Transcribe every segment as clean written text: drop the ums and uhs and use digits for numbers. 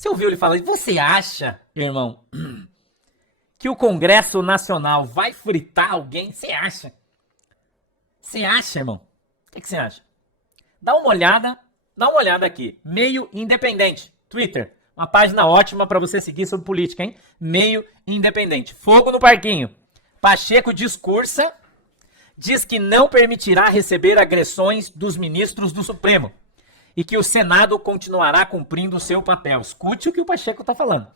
Você ouviu ele falar? Você acha, irmão, que o Congresso Nacional vai fritar alguém? Você acha? Você acha, irmão? O que você acha? Dá uma olhada aqui. Meio Independente, Twitter. Uma página ótima para você seguir sobre política, hein? Meio Independente. Fogo no parquinho. Pacheco discursa, diz que não permitirá receber agressões dos ministros do Supremo e que o Senado continuará cumprindo o seu papel. Escute o que o Pacheco está falando.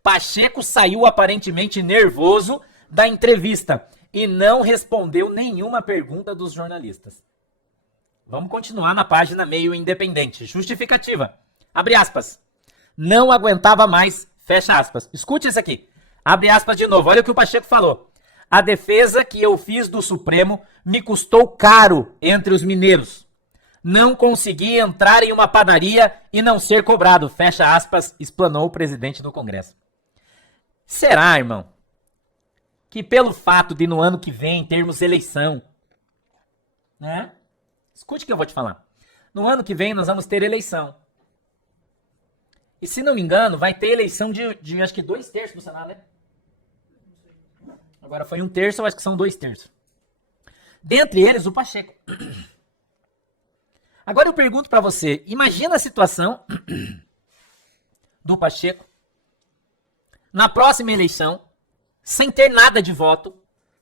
Pacheco saiu aparentemente nervoso da entrevista e não respondeu nenhuma pergunta dos jornalistas. Vamos continuar na página Meio Independente. Justificativa. Abre aspas. Não aguentava mais. Fecha aspas. Escute isso aqui. Abre aspas de novo. Olha o que o Pacheco falou. A defesa que eu fiz do Supremo me custou caro entre os mineiros. Não consegui entrar em uma padaria e não ser cobrado. Fecha aspas, explanou o presidente do Congresso. Será, irmão, que pelo fato de no ano que vem termos eleição, né? Escute o que eu vou te falar. No ano que vem nós vamos ter eleição. E se não me engano, vai ter eleição de acho que 2/3 do Senado, né? Agora foi 1/3, eu acho que são 2/3. Dentre eles, o Pacheco. Agora eu pergunto pra você, imagina a situação do Pacheco na próxima eleição, sem ter nada de voto,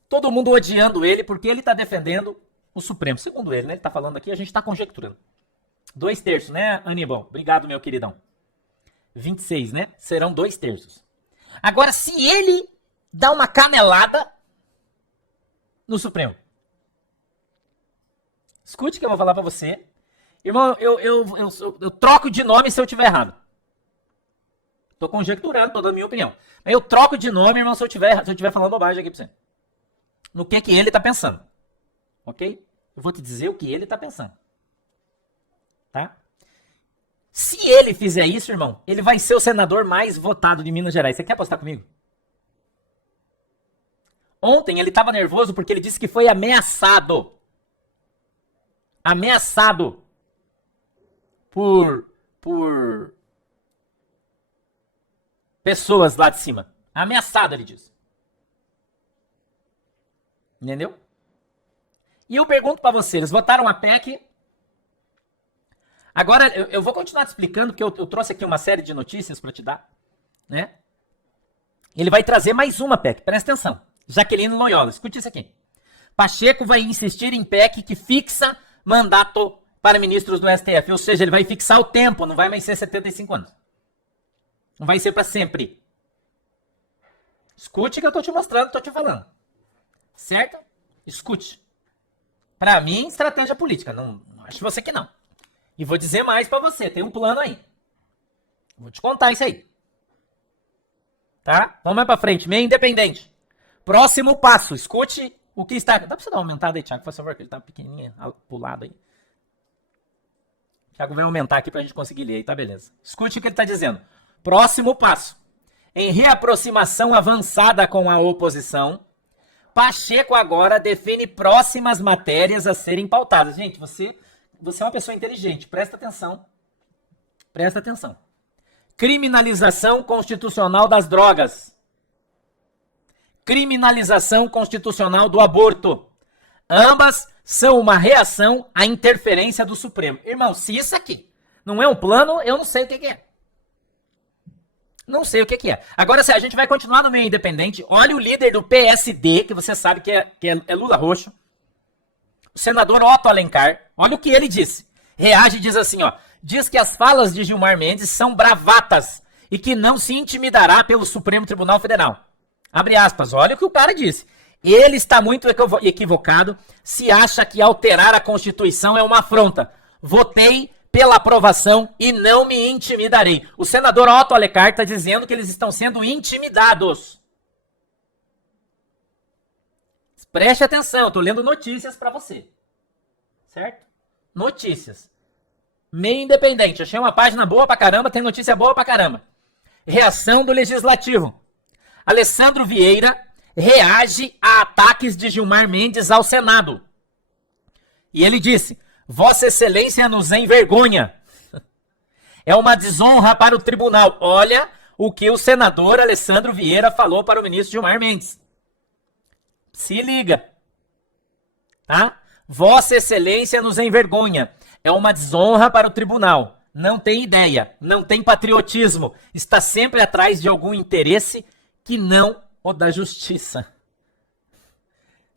todo mundo odiando ele porque ele tá defendendo o Supremo. Segundo ele, né? Ele tá falando aqui, a gente tá conjecturando. 2/3, né, Aníbal? Obrigado, meu queridão. 26, né? Serão 2/3. Agora, se ele dá uma canelada no Supremo. Escute o que eu vou falar pra você. Irmão, eu troco de nome se eu tiver errado. Tô conjecturando, tô dando minha opinião. Eu troco de nome, irmão, se eu tiver falando bobagem aqui pra você. No que ele tá pensando. Ok? Eu vou te dizer o que ele tá pensando. Tá? Se ele fizer isso, irmão, ele vai ser o senador mais votado de Minas Gerais. Você quer apostar comigo? Ontem ele tava nervoso porque ele disse que foi ameaçado. Ameaçado por pessoas lá de cima. Ameaçado, ele disse. Entendeu? E eu pergunto pra você, eles votaram a PEC. Agora, eu vou continuar te explicando, porque eu trouxe aqui uma série de notícias pra te dar, né? Ele vai trazer mais uma PEC, presta atenção. Jaqueline Loyola, escute isso aqui. Pacheco vai insistir em PEC que fixa mandato para ministros do STF. Ou seja, ele vai fixar o tempo, não vai mais ser 75 anos. Não vai ser para sempre. Escute o que eu tô te mostrando, tô te falando. Certo? Escute. Para mim, estratégia política. Não acho você que não. E vou dizer mais para você, tem um plano aí. Vou te contar isso aí. Tá? Vamos mais para frente. Meio Independente. Próximo passo. Escute o que está... Dá pra você dar uma aumentada aí, Thiago? Por favor, que ele tá pequenininho, pro lado aí. Thiago vai aumentar aqui pra gente conseguir ler aí, tá? Beleza. Escute o que ele tá dizendo. Próximo passo. Em reaproximação avançada com a oposição, Pacheco agora define próximas matérias a serem pautadas. Gente, você é uma pessoa inteligente. Presta atenção. Presta atenção. Criminalização constitucional das drogas. Criminalização constitucional do aborto. Ambas são uma reação à interferência do Supremo. Irmão, se isso aqui não é um plano, eu não sei o que é. Não sei o que é. Agora, se a gente vai continuar no Meio Independente, olha o líder do PSD, que você sabe que é Lula Roxo, o senador Otto Alencar, olha o que ele disse. Reage e diz assim, ó, diz que as falas de Gilmar Mendes são bravatas e que não se intimidará pelo Supremo Tribunal Federal. Abre aspas, olha o que o cara disse. Ele está muito equivocado se acha que alterar a Constituição é uma afronta. Votei pela aprovação e não me intimidarei. O senador Otto Alencar está dizendo que eles estão sendo intimidados. Preste atenção, eu estou lendo notícias para você. Certo? Notícias. Meio Independente. Achei uma página boa pra caramba, tem notícia boa pra caramba. Reação do Legislativo. Alessandro Vieira reage a ataques de Gilmar Mendes ao Senado. E ele disse, Vossa Excelência nos envergonha. É uma desonra para o tribunal. Olha o que o senador Alessandro Vieira falou para o ministro Gilmar Mendes. Se liga. Tá? Vossa Excelência nos envergonha. É uma desonra para o tribunal. Não tem ideia, não tem patriotismo. Está sempre atrás de algum interesse que não o da justiça.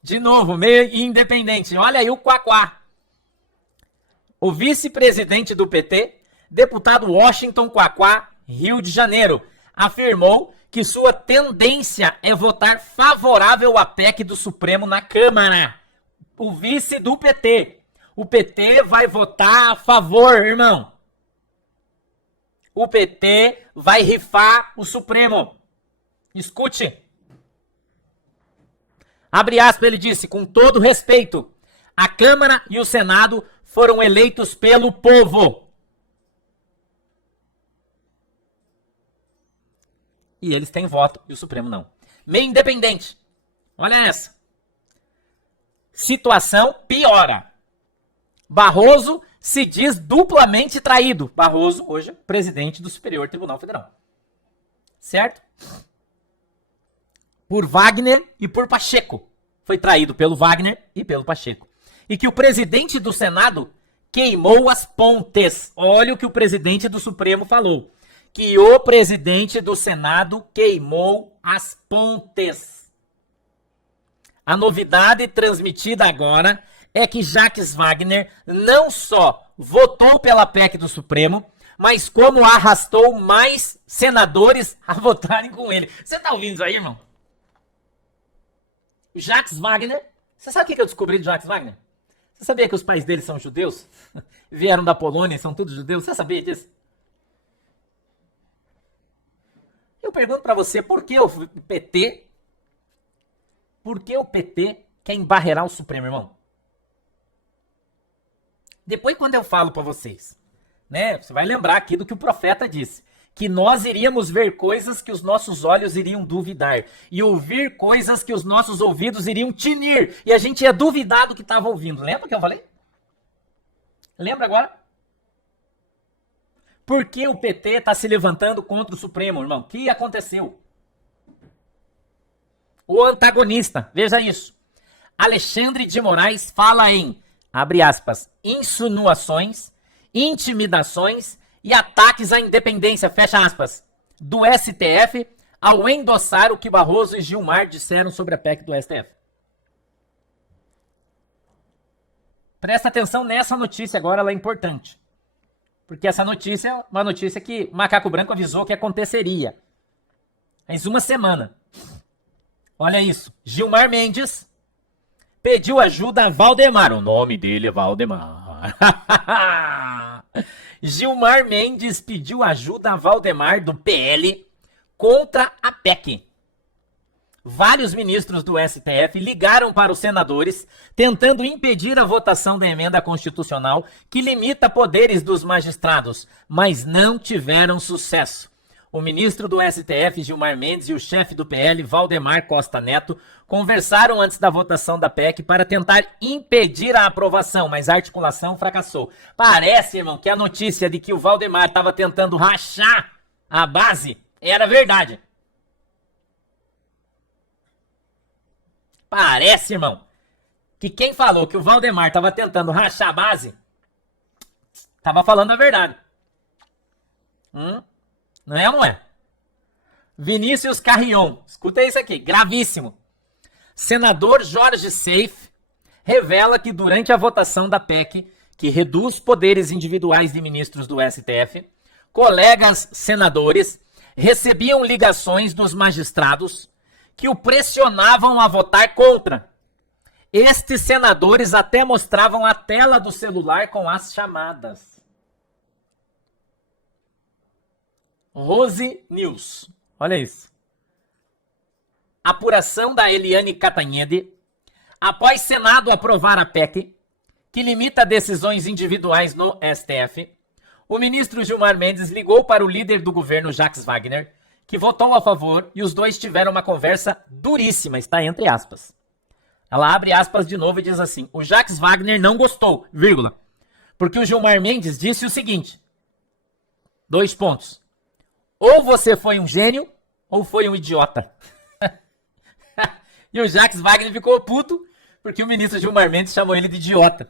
De novo, meio independente. Olha aí o Quaquá. O vice-presidente do PT, deputado Washington Quaquá, Rio de Janeiro, afirmou que sua tendência é votar favorável à PEC do Supremo na Câmara. O vice do PT. O PT vai votar a favor, irmão. O PT vai rifar o Supremo. Escute. Abre aspas, ele disse, com todo respeito, a Câmara e o Senado foram eleitos pelo povo. E eles têm voto e o Supremo não. Meio independente. Olha essa. Situação piora. Barroso se diz duplamente traído. Barroso, hoje, presidente do Superior Tribunal Federal. Certo? Por Wagner e por Pacheco. Foi traído pelo Wagner e pelo Pacheco. E que o presidente do Senado queimou as pontes. Olha o que o presidente do Supremo falou. Que o presidente do Senado queimou as pontes. A novidade transmitida agora é que Jacques Wagner não só votou pela PEC do Supremo, mas como arrastou mais senadores a votarem com ele. Você tá ouvindo isso aí, irmão? Jacques Wagner, você sabe o que eu descobri de Jacques Wagner? Você sabia que os pais dele são judeus? Vieram da Polônia, são todos judeus? Você sabia disso? Eu pergunto pra você, por que o PT quer embarrear o Supremo, irmão? Depois, quando eu falo pra vocês, né, você vai lembrar aqui do que o profeta disse, que nós iríamos ver coisas que os nossos olhos iriam duvidar, e ouvir coisas que os nossos ouvidos iriam tinir, e a gente ia duvidar do que estava ouvindo. Lembra que eu falei? Lembra agora? Por que o PT está se levantando contra o Supremo, irmão? O que aconteceu? O antagonista, veja isso. Alexandre de Moraes fala em, abre aspas, insinuações, intimidações e ataques à independência, fecha aspas, do STF ao endossar o que Barroso e Gilmar disseram sobre a PEC do STF. Presta atenção nessa notícia agora, ela é importante. Porque essa notícia é uma notícia que o Macaco Branco avisou que aconteceria. Faz uma semana. Olha isso. Gilmar Mendes pediu ajuda a Valdemar. O nome dele é Valdemar. Gilmar Mendes pediu ajuda a Valdemar do PL contra a PEC. Vários ministros do STF ligaram para os senadores tentando impedir a votação da emenda constitucional que limita poderes dos magistrados, mas não tiveram sucesso. O ministro do STF, Gilmar Mendes, e o chefe do PL, Valdemar Costa Neto, conversaram antes da votação da PEC para tentar impedir a aprovação, mas a articulação fracassou. Parece, irmão, que a notícia de que o Valdemar estava tentando rachar a base era verdade. Parece, irmão, que quem falou que o Valdemar estava tentando rachar a base estava falando a verdade. Não é ou não é? Vinícius Carrion, escuta isso aqui, gravíssimo. Senador Jorge Seif revela que durante a votação da PEC, que reduz poderes individuais de ministros do STF, colegas senadores recebiam ligações dos magistrados que o pressionavam a votar contra. Estes senadores até mostravam a tela do celular com as chamadas. Rose News. Olha isso. Apuração da Eliane Cantanhede. Após Senado aprovar a PEC, que limita decisões individuais no STF, o ministro Gilmar Mendes ligou para o líder do governo, Jacques Wagner, que votou a favor, e os dois tiveram uma conversa duríssima, está entre aspas. Ela abre aspas de novo e diz assim, o Jacques Wagner não gostou, vírgula, porque o Gilmar Mendes disse o seguinte, 2 pontos. Ou você foi um gênio, ou foi um idiota. E o Jacques Wagner ficou puto porque o ministro Gilmar Mendes chamou ele de idiota.